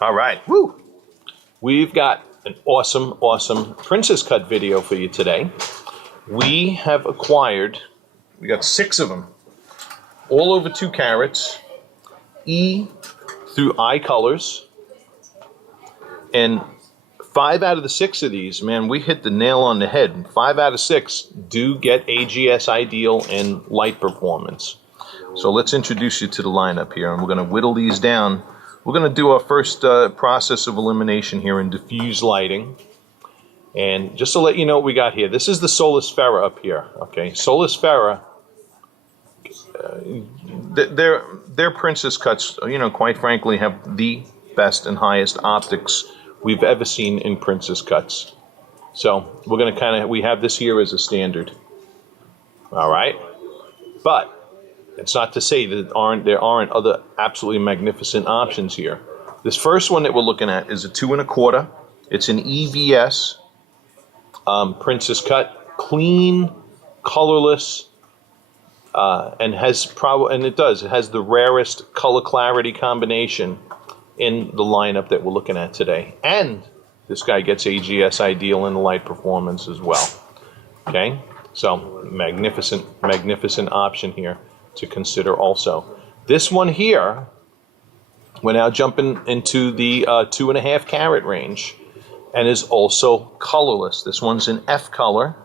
All right, woo! We've got an awesome, awesome princess cut video for you today. We have acquired, we got 6 of them, all over 2 carats, E through I colors, and 5 out of the 6 of these, man, we hit the nail on the head. 5 out of 6 do get AGS ideal in light performance. So let's introduce you to the lineup here, and we're going to whittle these down. We're going to do our first process of elimination here in diffuse lighting. And just to let you know what we got here, this is the Solisfera up here. Okay, Solisfera, their princess cuts, you know, quite frankly, have the best and highest optics we've ever seen in princess cuts. So we're going to we have this here as a standard. All right, but it's not to say that there aren't other absolutely magnificent options here. This first one that we're looking at is a 2 1/4. It's an EVS princess cut, clean, colorless, and it has the rarest color clarity combination in the lineup that we're looking at today. And this guy gets AGS ideal in light performance as well. Okay, so magnificent, magnificent option here to consider also. This one here, we're now jumping into the 2 1/2 carat range, and is also colorless. This one's an F color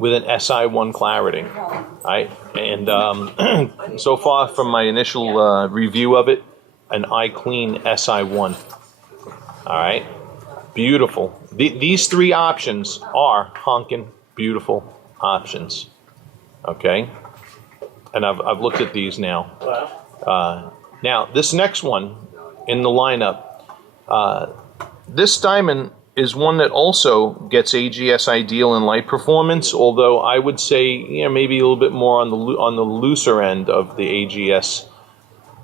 with an SI1 clarity. Right? And so far from my initial review of it, an eye clean SI1. All right, beautiful. These 3 options are honking beautiful options. Okay. And I've looked at these now. Now, this next one in the lineup, this diamond is one that also gets AGS ideal in light performance, although I would say, you know, maybe a little bit more on the looser end of the AGS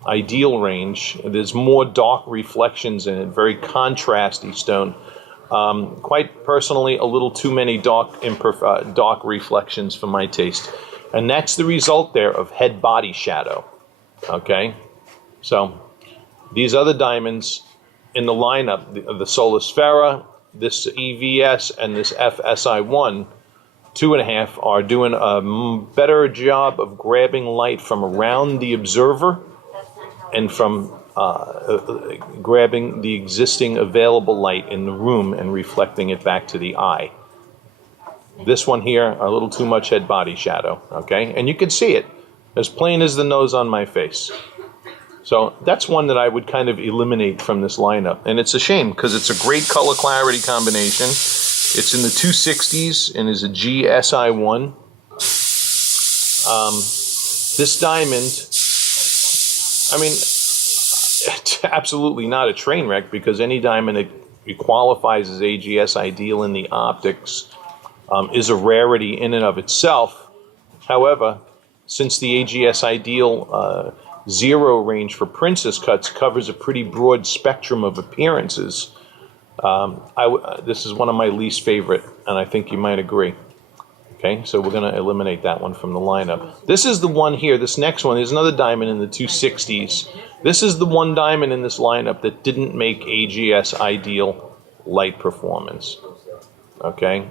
ideal range. There's more dark reflections in it, very contrasty stone. Quite personally, a little too many dark reflections for my taste. And that's the result there of head-body shadow, okay? So these other diamonds in the lineup, the Solisfera, this EVS, and this FSI1, 2 1/2, are doing a better job of grabbing light from around the observer and from grabbing the existing available light in the room and reflecting it back to the eye. This one here, a little too much head-body shadow, okay? And you can see it as plain as the nose on my face. So that's one that I would kind of eliminate from this lineup. And it's a shame because it's a great color clarity combination. It's in the 260s and is a GSI1. This diamond, I mean, it's absolutely not a train wreck because any diamond that qualifies as AGS ideal in the optics is a rarity in and of itself. However, since the AGS ideal 0 range for princess cuts covers a pretty broad spectrum of appearances, this is one of my least favorite, and I think you might agree. Okay, so we're going to eliminate that one from the lineup. This is the one here, this next one, there's another diamond in the 260s. This is the one diamond in this lineup that didn't make AGS ideal light performance. Okay?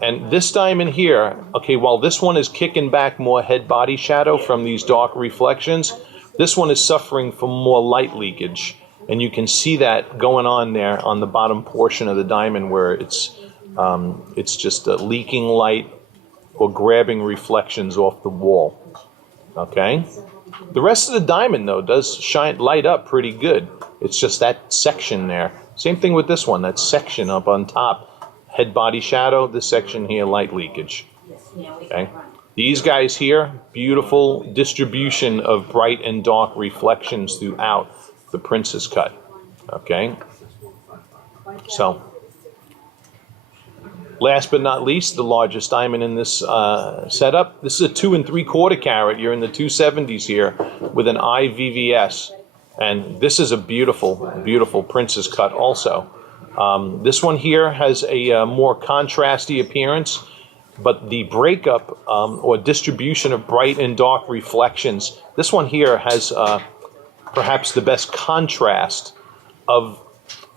And this diamond here, okay, while this one is kicking back more head-body shadow from these dark reflections, this one is suffering from more light leakage. And you can see that going on there on the bottom portion of the diamond where it's just leaking light or grabbing reflections off the wall. Okay? The rest of the diamond, though, does light up pretty good. It's just that section there. Same thing with this one, that section up on top. Head-body shadow, this section here, light leakage. Okay? These guys here, beautiful distribution of bright and dark reflections throughout the princess cut. Okay? So, last but not least, the largest diamond in this setup. This is a 2 3/4 carat. You're in the 270s here with an IVVS. And this is a beautiful, beautiful princess cut also. This one here has a more contrasty appearance, but the breakup or distribution of bright and dark reflections, this one here has perhaps the best contrast of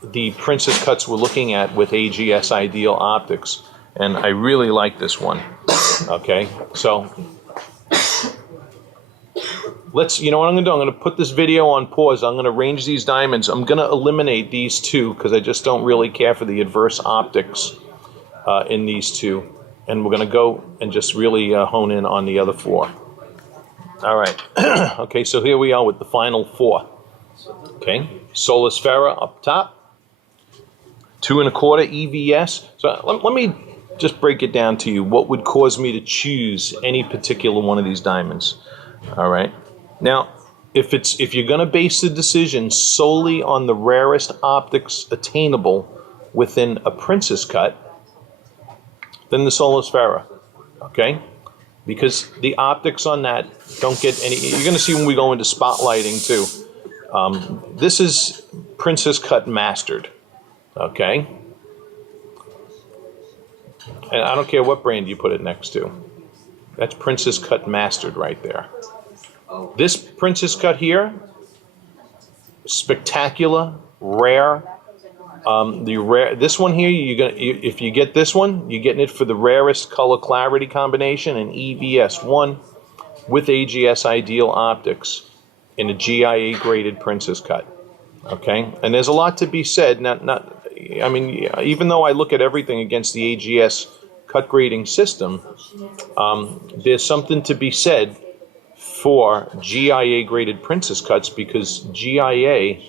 the Princess cuts we're looking at with AGS Ideal Optics. And I really like this one. Okay, so you know what I'm going to do? I'm going to put this video on pause. I'm going to range these diamonds. I'm going to eliminate these two because I just don't really care for the adverse optics in these two. And we're going to go and just really hone in on the other four. All right. Okay, so here we are with the final four. Okay, Solar Sphera up top. 2 1/4 EVS. So let me just break it down to you. What would cause me to choose any particular one of these diamonds? All right. Now, if you're going to base the decision solely on the rarest optics attainable within a Princess cut, then the Solar Sphera. Okay, because the optics on that don't get any. You're going to see when we go into spotlighting too. This is Princess cut mastered. Okay, and I don't care what brand you put it next to. That's Princess cut mastered right there. This Princess cut here, spectacular, rare. This one here, if you get this one, you're getting it for the rarest color clarity combination in EVS-1 with AGS Ideal Optics in a GIA graded Princess cut. Okay, and there's a lot to be said. I mean, even though I look at everything against the AGS cut grading system, there's something to be said for GIA graded Princess cuts because GIA,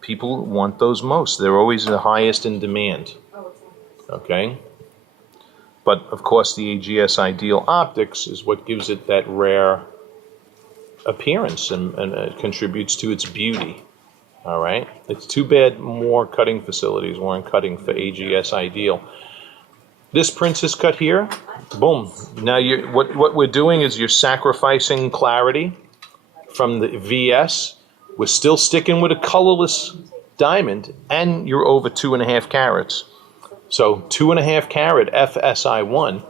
people want those most. They're always the highest in demand. Okay, but of course the AGS Ideal Optics is what gives it that rare appearance and it contributes to its beauty. All right, it's too bad more cutting facilities weren't cutting for AGS Ideal. This Princess cut here, boom. Now what we're doing is you're sacrificing clarity from the VS. We're still sticking with a colorless diamond, and you're over 2.5 carats. So 2.5 carat FSI1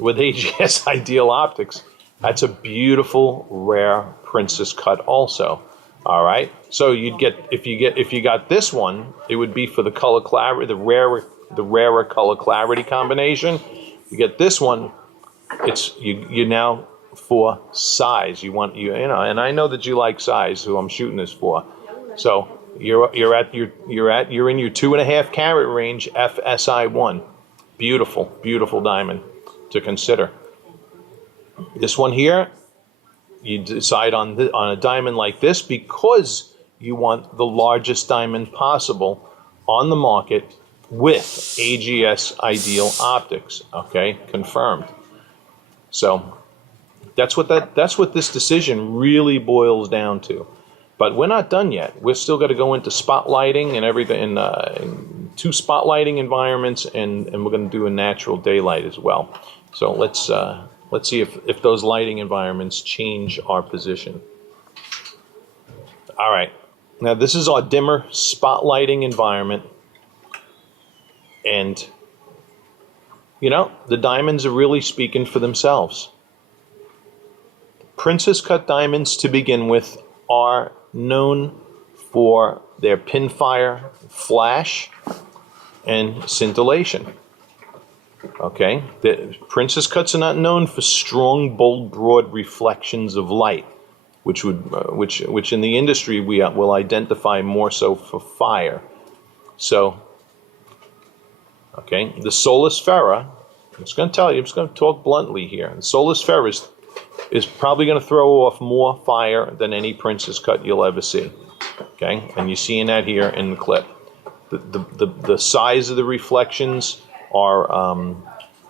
with AGS Ideal Optics. That's a beautiful, rare Princess cut also. All right. So you'd get if you got this one, it would be for the color clarity, the rarer color clarity combination. You get this one, it's you now for size. You know, and I know that you like size, who I'm shooting this for. So you're in your 2.5 carat range FSI1. Beautiful, beautiful diamond to consider. This one here, you decide on a diamond like this because you want the largest diamond possible on the market with AGS Ideal Optics. Okay, confirmed. So that's what this decision really boils down to. But we're not done yet. We're still got to go into spotlighting and everything in 2 spotlighting environments, and we're going to do a natural daylight as well. So let's see if those lighting environments change our position. All right. Now this is our dimmer spotlighting environment. And, you know, the diamonds are really speaking for themselves. Princess cut diamonds, to begin with, are known for their pinfire, flash, and scintillation. Okay, the Princess cuts are not known for strong, bold, broad reflections of light, which in the industry we will identify more so for fire. So, okay, the Solar Sphera, I'm just going to tell you, I'm just going to talk bluntly here. The Solar Sphera is probably going to throw off more fire than any Princess cut you'll ever see. Okay, and you're seeing that here in the clip. The size of the reflections are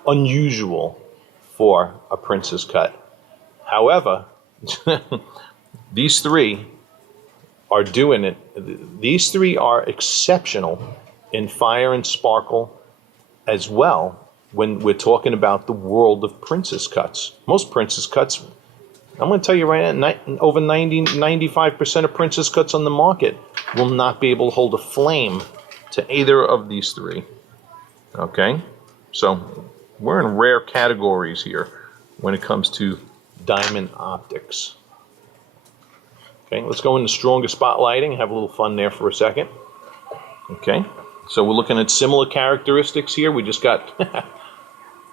unusual for a Princess cut. However, these three are doing it. These three are exceptional in fire and sparkle as well when we're talking about the world of Princess cuts. Most Princess cuts, I'm going to tell you right now, over 95% of Princess cuts on the market will not be able to hold a flame to either of these three. Okay, so we're in rare categories here when it comes to diamond optics. Okay, let's go into stronger spotlighting, have a little fun there for a second. Okay, so we're looking at similar characteristics here. We just got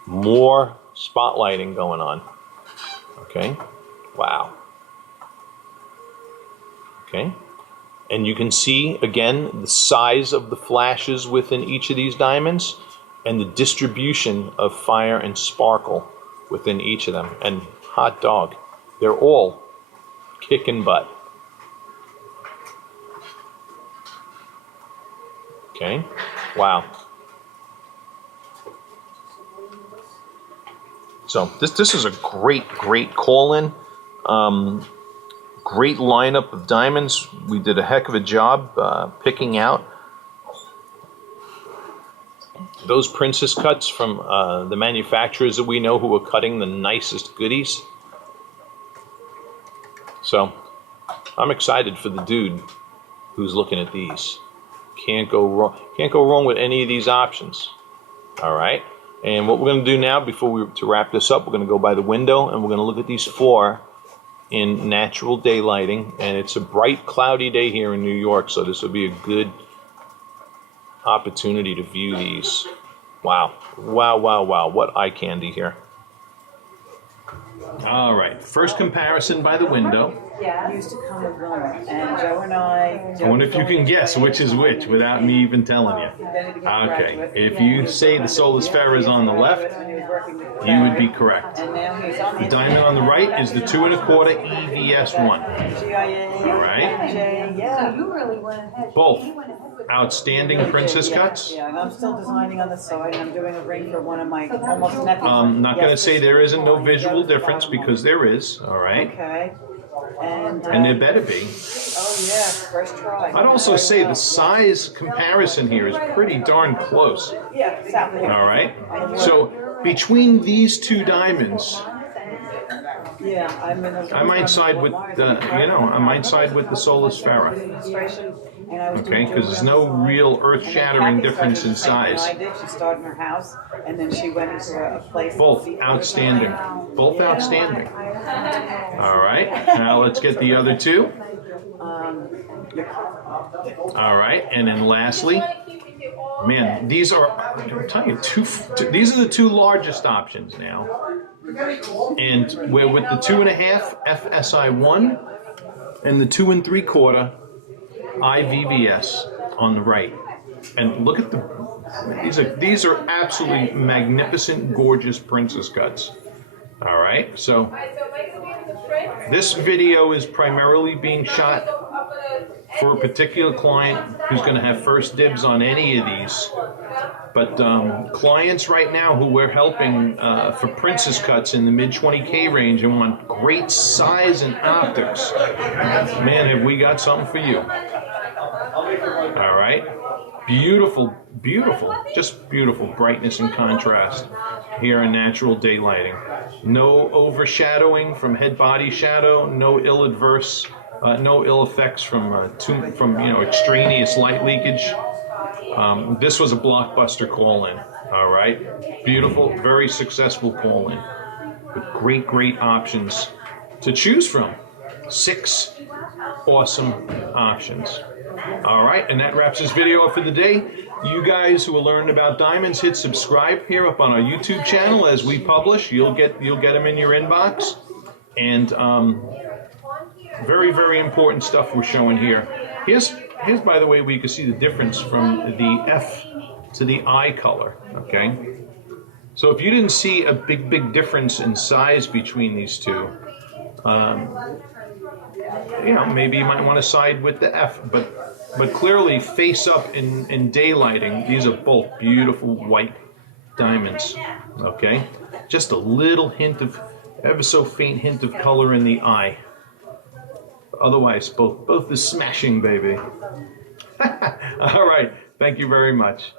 more spotlighting going on. Okay, wow. Okay, and you can see again the size of the flashes within each of these diamonds and the distribution of fire and sparkle within each of them. And hot dog, they're all kicking butt. Okay, wow. So this is a great call-in. Great lineup of diamonds. We did a heck of a job picking out those princess cuts from the manufacturers that we know who are cutting the nicest goodies. So I'm excited for the dude who's looking at these. Can't go wrong with any of these options. All right, and what we're going to do now, to wrap this up, we're going to go by the window and we're going to look at these 4 in natural daylighting. And it's a bright, cloudy day here in New York, so this will be a good opportunity to view these. Wow, wow, wow, wow! What eye candy here. All right, first comparison by the window. Used to come with Wilma, and Joe and I wonder if you can guess which is which without me even telling you. Okay, if you say the Solus Ferra is on the left, you would be correct. The diamond on the right is the 2 1/4 EVS-1. All right. Both outstanding princess cuts. Yeah, and I'm still designing on the side, and I'm doing a ring for one of my almost nephews. I'm not going to say there isn't no visual difference, because there is. All right. Okay. And there better be. Oh yeah, first try. I'd also say the size comparison here is pretty darn close. Yeah, exactly. All right. So between these 2 diamonds, yeah, I might side with the, I might side with the Solus Ferra. Okay, because there's no real earth-shattering difference in size. She started in her house, and then she went into a place. Both outstanding. Both outstanding. All right. Now let's get the other 2. All right, and then lastly, man, these are, I'm telling you, these are the 2 largest options now. And we're with the 2 1/2 FSI1 and the 2 3/4 IVVS on the right. And look at these are absolutely magnificent, gorgeous princess cuts. All right, so this video is primarily being shot for a particular client who's going to have first dibs on any of these. But clients right now who we're helping for princess cuts in the mid 20K range and want great size and optics, man, have we got something for you. All right, beautiful, beautiful, just beautiful brightness and contrast here in natural daylighting. No overshadowing from head-body shadow, no ill effects from extraneous light leakage. This was a blockbuster call-in. All right, beautiful, very successful call-in with great options to choose from. 6 awesome options. All right, and that wraps this video up for the day. You guys who are learning about diamonds, hit subscribe here up on our YouTube channel. As we publish, you'll get them in your inbox. And very important stuff we're showing here. Here's by the way where you can see the difference from the F to the I color. Okay, so if you didn't see a big difference in size between these 2, maybe you might want to side with the F, but clearly face up in daylighting, these are both beautiful white diamonds. Okay, just a little hint of, ever so faint hint of color in the eye. Otherwise, both is smashing, baby. All right, thank you very much.